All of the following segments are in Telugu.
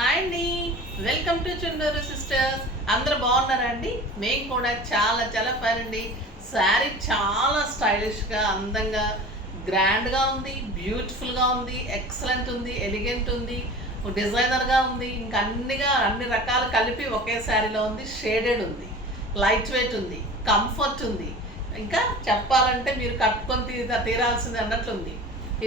హాయ్ అండి, వెల్కమ్ టు చుండూరు సిస్టర్స్. అందరూ బాగున్నారా అండి? మేము కూడా చాలా చాలా ఫైన్ అండి. శారీ చాలా స్టైలిష్గా, అందంగా, గ్రాండ్గా ఉంది, బ్యూటిఫుల్గా ఉంది, ఎక్సలెంట్ ఉంది, ఎలిగెంట్ ఉంది, డిజైనర్గా ఉంది. ఇంకా అన్ని రకాలు కలిపి ఒకే శారీలో ఉంది. షేడెడ్ ఉంది, లైట్ వెయిట్ ఉంది, కంఫర్ట్ ఉంది. ఇంకా చెప్పాలంటే మీరు కట్టుకొని తీరాల్సింది అన్నట్లుంది.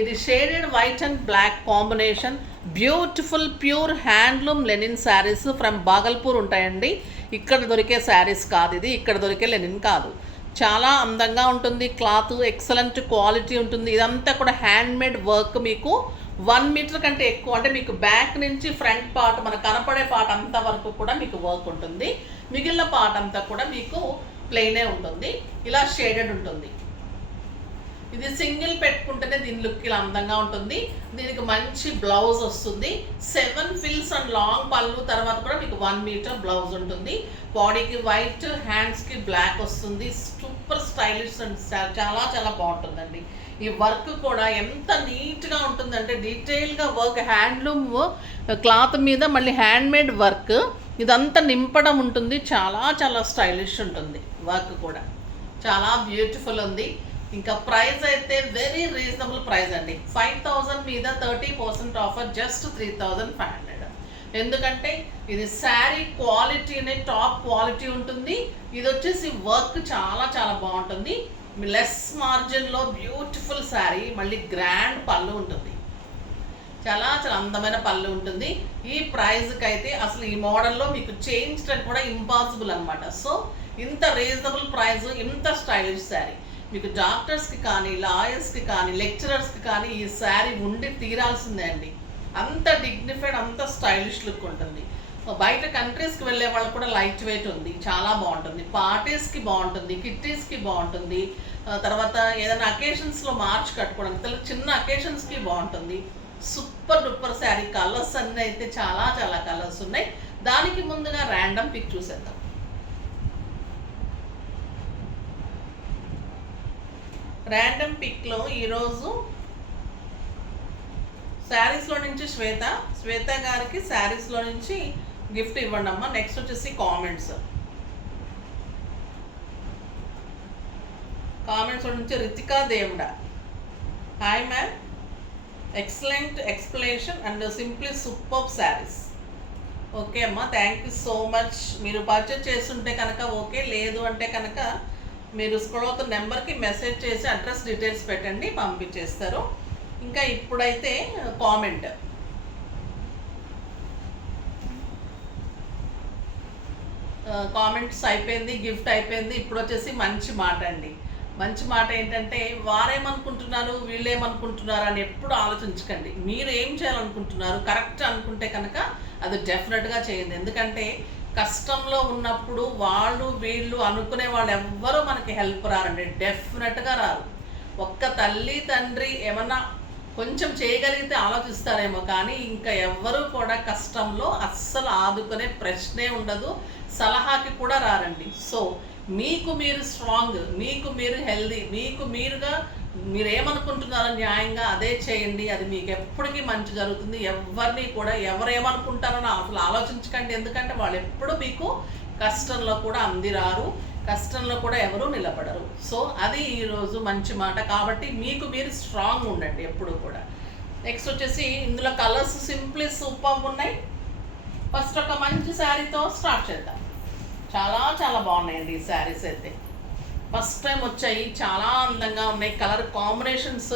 ఇది shaded white and black combination, beautiful pure handloom linen saris from Bhagalpur ఉంటాయండి. ఇక్కడ దొరికే శారీస్ కాదు ఇది, ఇక్కడ దొరికే లెనిన్ కాదు. చాలా అందంగా ఉంటుంది, క్లాత్ ఎక్సలెంట్ క్వాలిటీ ఉంటుంది. ఇదంతా కూడా హ్యాండ్మేడ్ వర్క్. మీకు 1 మీటర్ కంటే ఎక్కువ, అంటే మీకు బ్యాక్ నుంచి ఫ్రంట్ పార్ట్, మనకు కనపడే పార్ట్ అంతా వరకు కూడా మీకు వర్క్ ఉంటుంది. మిగిలిన పార్ట్ అంతా కూడా మీకు ప్లెయినే ఉంటుంది. ఇలా షేడెడ్ ఉంటుంది. ఇది సింగిల్ పెట్టుకుంటేనే దీని లుక్ ఇలా అందంగా ఉంటుంది. దీనికి మంచి బ్లౌజ్ వస్తుంది. 7 ఫిల్స్ అండ్ లాంగ్ పళ్ళు, తర్వాత కూడా మీకు 1 మీటర్ బ్లౌజ్ ఉంటుంది. బాడీకి వైట్, హ్యాండ్స్కి బ్లాక్ వస్తుంది. సూపర్ స్టైలిష్ అండ్ చాలా చాలా బాగుంటుందండి. ఈ వర్క్ కూడా ఎంత నీట్గా ఉంటుందంటే డీటెయిల్గా వర్క్, హ్యాండ్లూమ్ క్లాత్ మీద మళ్ళీ హ్యాండ్మేడ్ వర్క్, ఇదంతా నింపడం ఉంటుంది. చాలా చాలా స్టైలిష్ ఉంటుంది వర్క్ కూడా. చాలా బ్యూటిఫుల్ ఉంది. ఇంకా ప్రైస్ అయితే వెరీ రీజనబుల్ ప్రైస్ అండి. 5000 మీద 30% ఆఫర్, జస్ట్ 3500. ఎందుకంటే ఇది శారీ క్వాలిటీనే టాప్ క్వాలిటీ ఉంటుంది. ఇది వచ్చేసి వర్క్ చాలా చాలా బాగుంటుంది. లెస్ మార్జిన్లో బ్యూటిఫుల్ శారీ, మళ్ళీ గ్రాండ్ పళ్ళు ఉంటుంది. చాలా చాలా అందమైన పళ్ళు ఉంటుంది. ఈ ప్రైస్కి అయితే అసలు ఈ మోడల్లో మీకు చేయించడం కూడా ఇంపాసిబుల్ అనమాట. సో ఇంత రీజనబుల్ ప్రైస్, ఇంత స్టైలిష్ శారీ మీకు డాక్టర్స్కి కానీ, లాయర్స్కి కానీ, లెక్చరర్స్కి కానీ ఈ శారీ ఉండి తీరాల్సిందే అండి. అంత డిగ్నిఫైడ్, అంత స్టైలిష్ లుక్ ఉంటుంది. బయట కంట్రీస్కి వెళ్ళే వాళ్ళు కూడా లైట్ వెయిట్ ఉంది, చాలా బాగుంటుంది. పార్టీస్కి బాగుంటుంది, కిట్టీస్కి బాగుంటుంది, తర్వాత ఏదైనా అకేషన్స్లో మార్చి కట్టుకోవడానికి, చిన్న అకేషన్స్కి బాగుంటుంది. Super duper sari. కలర్స్ అన్నీ అయితే చాలా చాలా కలర్స్ ఉన్నాయి. దానికి ముందుగా ర్యాండమ్ పిక్ చూసేద్దాం. ర్యాండమ్ పిక్లో ఈరోజు శారీస్లో నుంచి శ్వేత గారికి శారీస్లో నుంచి గిఫ్ట్ ఇవ్వండి అమ్మా. నెక్స్ట్ వచ్చేసి కామెంట్స్లో నుంచి రితికా దేవుడా, hi ma'am, excellent explanation and simply super saris. Okay అమ్మా, థ్యాంక్ యూ సో మచ్. మీరు పర్చేజ్ చేస్తుంటే కనుక ఓకే, లేదు అంటే కనుక మీరు స్క్రోల్ అవుతున్న నెంబర్కి మెసేజ్ చేసి అడ్రస్ డీటెయిల్స్ పెట్టండి, పంపించేస్తారు. ఇంకా ఇప్పుడైతే కామెంట్స్ అయిపోయింది, గిఫ్ట్ అయిపోయింది. ఇప్పుడు వచ్చేసి మంచి మాట అండి. మంచి మాట ఏంటంటే, వారేమనుకుంటున్నారు, వీళ్ళేమనుకుంటున్నారు అని ఎప్పుడు ఆలోచించకండి. మీరు ఏం చేయాలనుకుంటున్నారు, కరెక్ట్ అనుకుంటే కనుక అది డెఫినెట్గా చేయండి. ఎందుకంటే కష్టంలో ఉన్నప్పుడు వాళ్ళు వీళ్ళు అనుకునే వాళ్ళు ఎవ్వరూ మనకి హెల్ప్ రారండి, డెఫినెట్గా రారు. ఒక్క తల్లి తండ్రి ఏమన్నా కొంచెం చేయగలిగితే ఆలోచిస్తారేమో, కానీ ఇంకా ఎవ్వరూ కూడా కష్టంలో అస్సలు ఆదుకునే ప్రశ్నే ఉండదు, సలహాకి కూడా రారండి. సో మీకు మీరు స్ట్రాంగ్, మీకు మీరు హెల్దీ, మీకు మీరుగా మీరు ఏమనుకుంటున్నారో న్యాయంగా అదే చేయండి. అది మీకు ఎప్పటికీ మంచి జరుగుతుంది. ఎవరిని కూడా ఎవరేమనుకుంటారని అసలు ఆలోచించకండి. ఎందుకంటే వాళ్ళు ఎప్పుడు మీకు కష్టంలో కూడా అందిరారు, కష్టంలో కూడా ఎవరు నిలబడరు. సో అది ఈరోజు మంచి మాట. కాబట్టి మీకు మీరు స్ట్రాంగ్ ఉండండి ఎప్పుడు కూడా. నెక్స్ట్ వచ్చేసి ఇందులో కలర్స్ సింప్లీ సూపర్ ఉన్నాయి. ఫస్ట్ ఒక మంచి శారీతో స్టార్ట్ చేద్దాం. చాలా చాలా బాగున్నాయండి ఈ శారీస్ అయితే. ఫస్ట్ టైం వచ్చాయి, చాలా అందంగా ఉన్నాయి. కలర్ కాంబినేషన్స్,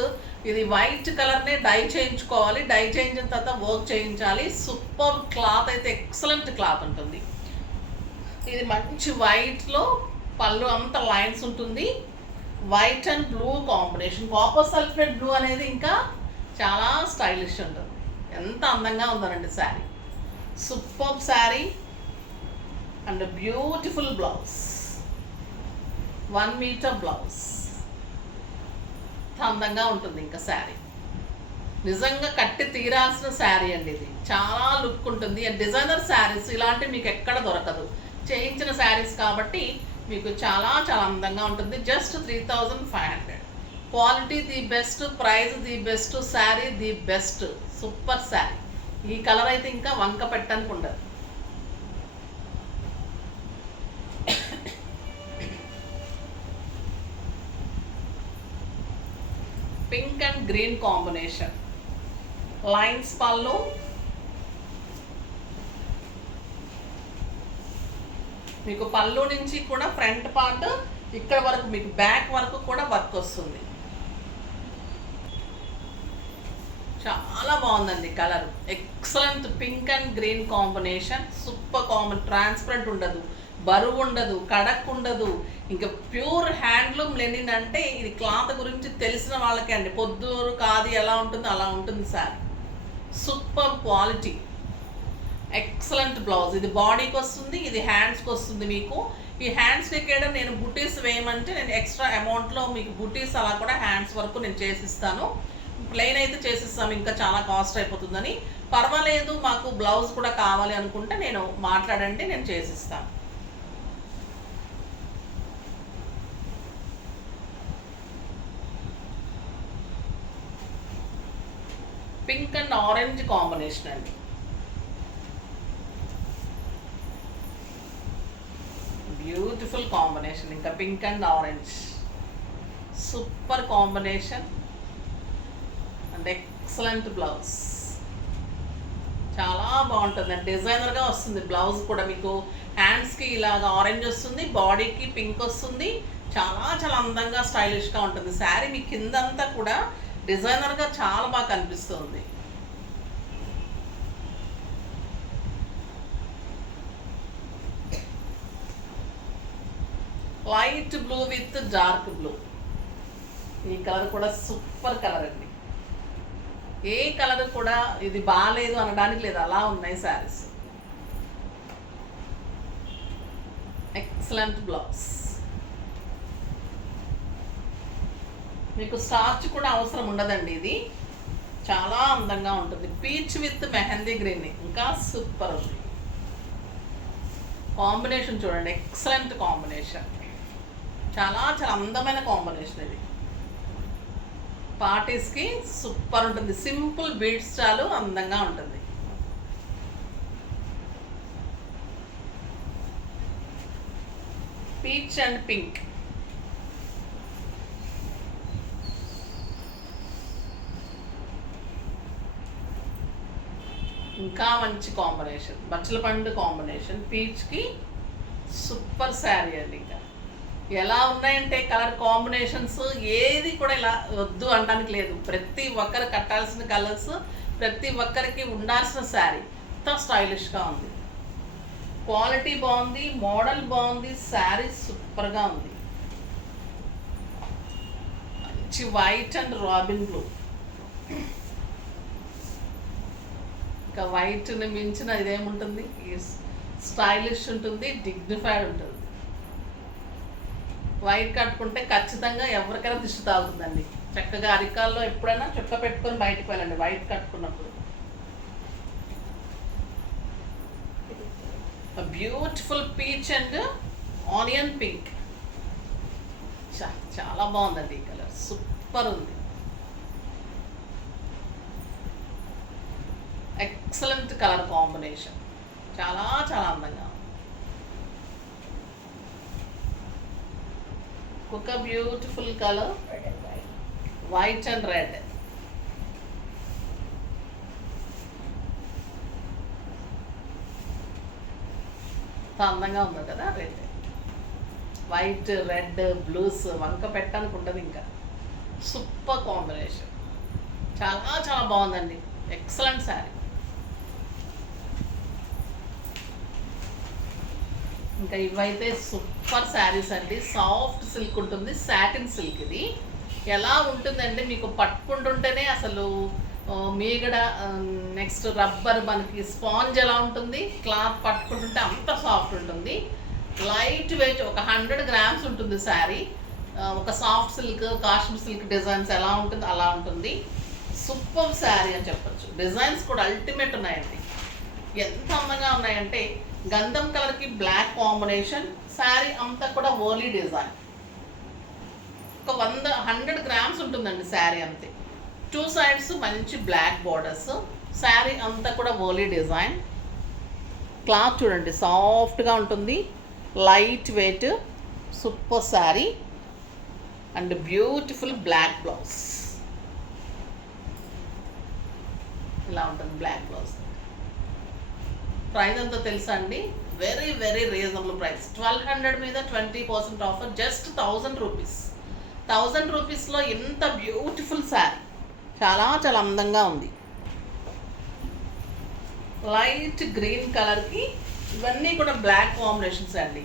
ఇది వైట్ కలర్నే డై చేయించుకోవాలి, డై చేయించిన తర్వాత వర్క్ చేయించాలి. సూపర్ క్లాత్ అయితే, ఎక్సలెంట్ క్లాత్ ఉంటుంది. ఇది మంచి వైట్లో పళ్ళు అంత లైన్స్ ఉంటుంది. White and blue combination, copper sulphate blue అనేది ఇంకా చాలా స్టైలిష్ ఉంటుంది. ఎంత అందంగా ఉందనండి saree. Super sari and beautiful blouse, 1 metre blouse. అందంగా ఉంటుంది ఇంకా శారీ. నిజంగా కట్టి తీరాల్సిన శారీ అండి ఇది. చాలా లుక్ ఉంటుంది. డిజైనర్ శారీస్ ఇలాంటివి మీకు ఎక్కడ దొరకదు, చేయించిన శారీస్ కాబట్టి మీకు చాలా చాలా అందంగా ఉంటుంది. Just 3500. Quality the best, price the best, sari the best. Super sari. ఈ కలర్ అయితే ఇంకా వంక పెట్టడానికి ఉండదు. Pink and green combination, lines పళ్ళు, మీకు పళ్ళు నుంచి కూడా ఫ్రంట్ పార్ట్ ఇక్కడ వరకు మీకు బ్యాక్ వరకు కూడా వర్క్ వస్తుంది. చాలా బాగుందండి colour, excellent pink and green combination, super transparent ఉండదు, బరువు ఉండదు, కడక్ ఉండదు, ఇంకా ప్యూర్ హ్యాండ్లూమ్ లెనిన్ అంటే ఇది క్లాత్ గురించి తెలిసిన వాళ్ళకే అండి. పొద్దురు కాదు ఎలా ఉంటుందో అలా ఉంటుంది sir. Super quality, excellent blouse. ఇది బాడీకి వస్తుంది, ఇది హ్యాండ్స్కి వస్తుంది. మీకు ఈ హ్యాండ్స్కి ఎక్కడ నేను బుటీస్ వేయమంటే నేను ఎక్స్ట్రా అమౌంట్లో మీకు బుటీస్ అలా కూడా హ్యాండ్స్ వరకు నేను చేసిస్తాను. ప్లెయిన్ అయితే చేసిస్తాము, ఇంకా చాలా కాస్ట్ అయిపోతుందని. పర్వాలేదు మాకు బ్లౌజ్ కూడా కావాలి అనుకుంటే నేను మాట్లాడండి, నేను చేసిస్తాను. పింక్ అండ్ ఆరెంజ్ కాంబినేషన్ అండి, బ్యూటిఫుల్ కాంబినేషన్. ఇంకా pink and orange super combination and excellent blouse, చాలా బాగుంటుందండి. డిజైనర్గా వస్తుంది బ్లౌజ్ కూడా. మీకు హ్యాండ్స్కి ఇలాగ ఆరెంజ్ వస్తుంది, బాడీకి పింక్ వస్తుంది, చాలా చాలా అందంగా స్టైలిష్గా ఉంటుంది. శారీ మీ కిందంతా కూడా డిజైనర్గా చాలా బాగా కనిపిస్తుంది. Light blue with dark blue, ఈ కలర్ కూడా సూపర్ కలర్ అండి. ఏ కలర్ కూడా ఇది బాగాలేదు అనడానికి లేదు, అలా ఉన్నాయి శారీస్. ఎక్సలెంట్ బ్లౌజ్, మీకు స్టార్చ్ కూడా అవసరం ఉండదండి. ఇది చాలా అందంగా ఉంటుంది. పీచ్ విత్ మెహందీ గ్రీన్ ఇంకా సూపర్ ఉంది. కాంబినేషన్ చూడండి, ఎక్సలెంట్ కాంబినేషన్, చాలా చాలా అందమైన కాంబినేషన్. ఇది పార్టీస్కి సూపర్ ఉంటుంది. సింపుల్ బీడ్స్ చాలు అందంగా ఉంటుంది. పీచ్ అండ్ పింక్, ఇంకా మంచి కాంబినేషన్, బచ్చల పండు కాంబినేషన్, పీచ్కి సూపర్ శారీ అండి. ఇంకా ఎలా ఉన్నాయంటే కలర్ కాంబినేషన్స్ ఏది కూడా ఇలా వద్దు అనడానికి లేదు. ప్రతి ఒక్కరు కట్టాల్సిన కలర్స్, ప్రతి ఒక్కరికి ఉండాల్సిన శారీ, అంత స్టైలిష్గా ఉంది. క్వాలిటీ బాగుంది, మోడల్ బాగుంది, శారీ సూపర్గా ఉంది. మంచి వైట్ అండ్ రాబిన్ బ్లూ, ఇంకా వైట్ని మించిన ఇదేముంటుంది, స్టైలిష్ ఉంటుంది, డిగ్నిఫైడ్ ఉంటుంది. వైట్ కట్టుకుంటే ఖచ్చితంగా ఎవరికైనా దిష్టి తాగుతుందండి. చక్కగా అరికాల్లో ఎప్పుడైనా చుక్క పెట్టుకొని బయటకు వెళ్ళండి వైట్ కట్టుకున్నప్పుడు. Beautiful peach and onion pink, చాలా బాగుందండి ఈ కలర్, సూపర్ ఉంది. ఎక్సలెంట్ కలర్ కాంబినేషన్, చాలా చాలా అందంగా. ఒక beautiful colour, white and red, అందంగా ఉంది కదా. రెడ్, వైట్, రెడ్, బ్లూస్ వంక పెట్టడానికి ఉంటుంది. ఇంకా సూపర్ కాంబినేషన్, చాలా చాలా బాగుందండి. ఎక్సలెంట్ శారీ. ఇంకా ఇవైతే సూపర్ శారీస్ అండి. సాఫ్ట్ సిల్క్ ఉంటుంది, సాటిన్ సిల్క్. ఇది ఎలా ఉంటుందంటే మీకు పట్టుకుంటుంటేనే అసలు మీగడ, నెక్స్ట్ రబ్బర్, మనకి స్పాంజ్ ఎలా ఉంటుంది, క్లాత్ పట్టుకుంటుంటే అంత సాఫ్ట్ ఉంటుంది. లైట్ వెయిట్, ఒక 100 grams ఉంటుంది శారీ. ఒక soft silk, Kashmir silk designs ఎలా ఉంటుంది అలా ఉంటుంది. సూపర్ శారీ అని చెప్పచ్చు. డిజైన్స్ కూడా అల్టిమేట్ ఉన్నాయండి. ఎంత అందంగా ఉన్నాయంటే గంధం కలర్కి బ్లాక్ కాంబినేషన్, శారీ అంతా కూడా ఓలీ డిజైన్. ఒక 100 grams ఉంటుందండి శారీ అంతే. 2 sides మంచి బ్లాక్ బార్డర్స్, శారీ అంతా కూడా ఓలీ డిజైన్. క్లాత్ చూడండి సాఫ్ట్గా ఉంటుంది, light weight, super sari and beautiful black blouse. ఇలా ఉంటుంది బ్లాక్ బ్లౌజ్. ప్రైస్ ఎంతో తెలుసా అండి? Very very reasonable price. 1200 మీద 20% ఆఫర్, జస్ట్ 1000 రూపీస్. 1000 రూపీస్లో ఇంత బ్యూటిఫుల్ శారీ, చాలా చాలా అందంగా ఉంది. లైట్ గ్రీన్ కలర్కి ఇవన్నీ కూడా బ్లాక్ కాంబినేషన్స్ అండి.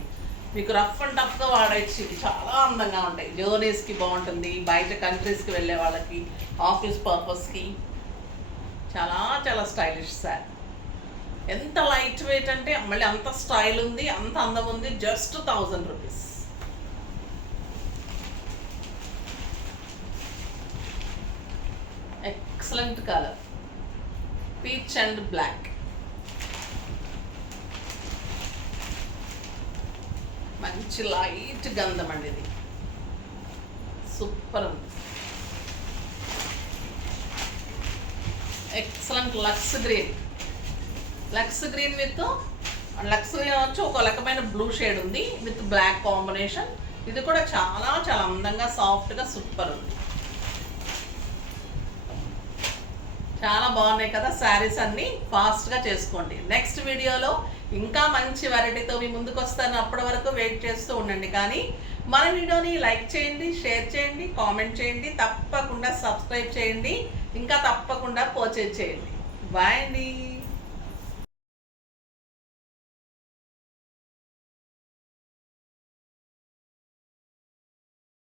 మీకు రఫ్ అండ్ టఫ్గా వాడచ్చు, ఇది చాలా అందంగా ఉంటాయి. జర్నీస్కి బాగుంటుంది, బయట కంట్రీస్కి వెళ్ళే వాళ్ళకి, ఆఫీస్ పర్పస్కి చాలా చాలా స్టైలిష్ శారీ. ఎంత లైట్ వెయిట్ అంటే మళ్ళీ అంత స్టైల్ ఉంది, అంత అందం ఉంది. Just 1000 rupees. Excellent colour, peach and black. మంచి లైట్ గంధం అండి, ఇది సూపర్ ఉంది. Excellent lux green. Lux green with lux green వచ్చి ఒక రకమైన బ్లూ షేడ్ ఉంది విత్ బ్లాక్ కాంబినేషన్. ఇది కూడా చాలా చాలా అందంగా సాఫ్ట్గా సూపర్ ఉంది. చాలా బాగున్నాయి కదా శారీస్ అన్నీ. ఫాస్ట్గా చేసుకోండి. నెక్స్ట్ వీడియోలో ఇంకా మంచి వెరైటీతో మీ ముందుకు వస్తాను. అప్పటి వరకు వెయిట్ చేస్తూ ఉండండి. కానీ మన వీడియోని లైక్ చేయండి, షేర్ చేయండి, కామెంట్ చేయండి, తప్పకుండా సబ్స్క్రైబ్ చేయండి, ఇంకా తప్పకుండా పర్చేజ్ చేయండి. బాయ్ అండి.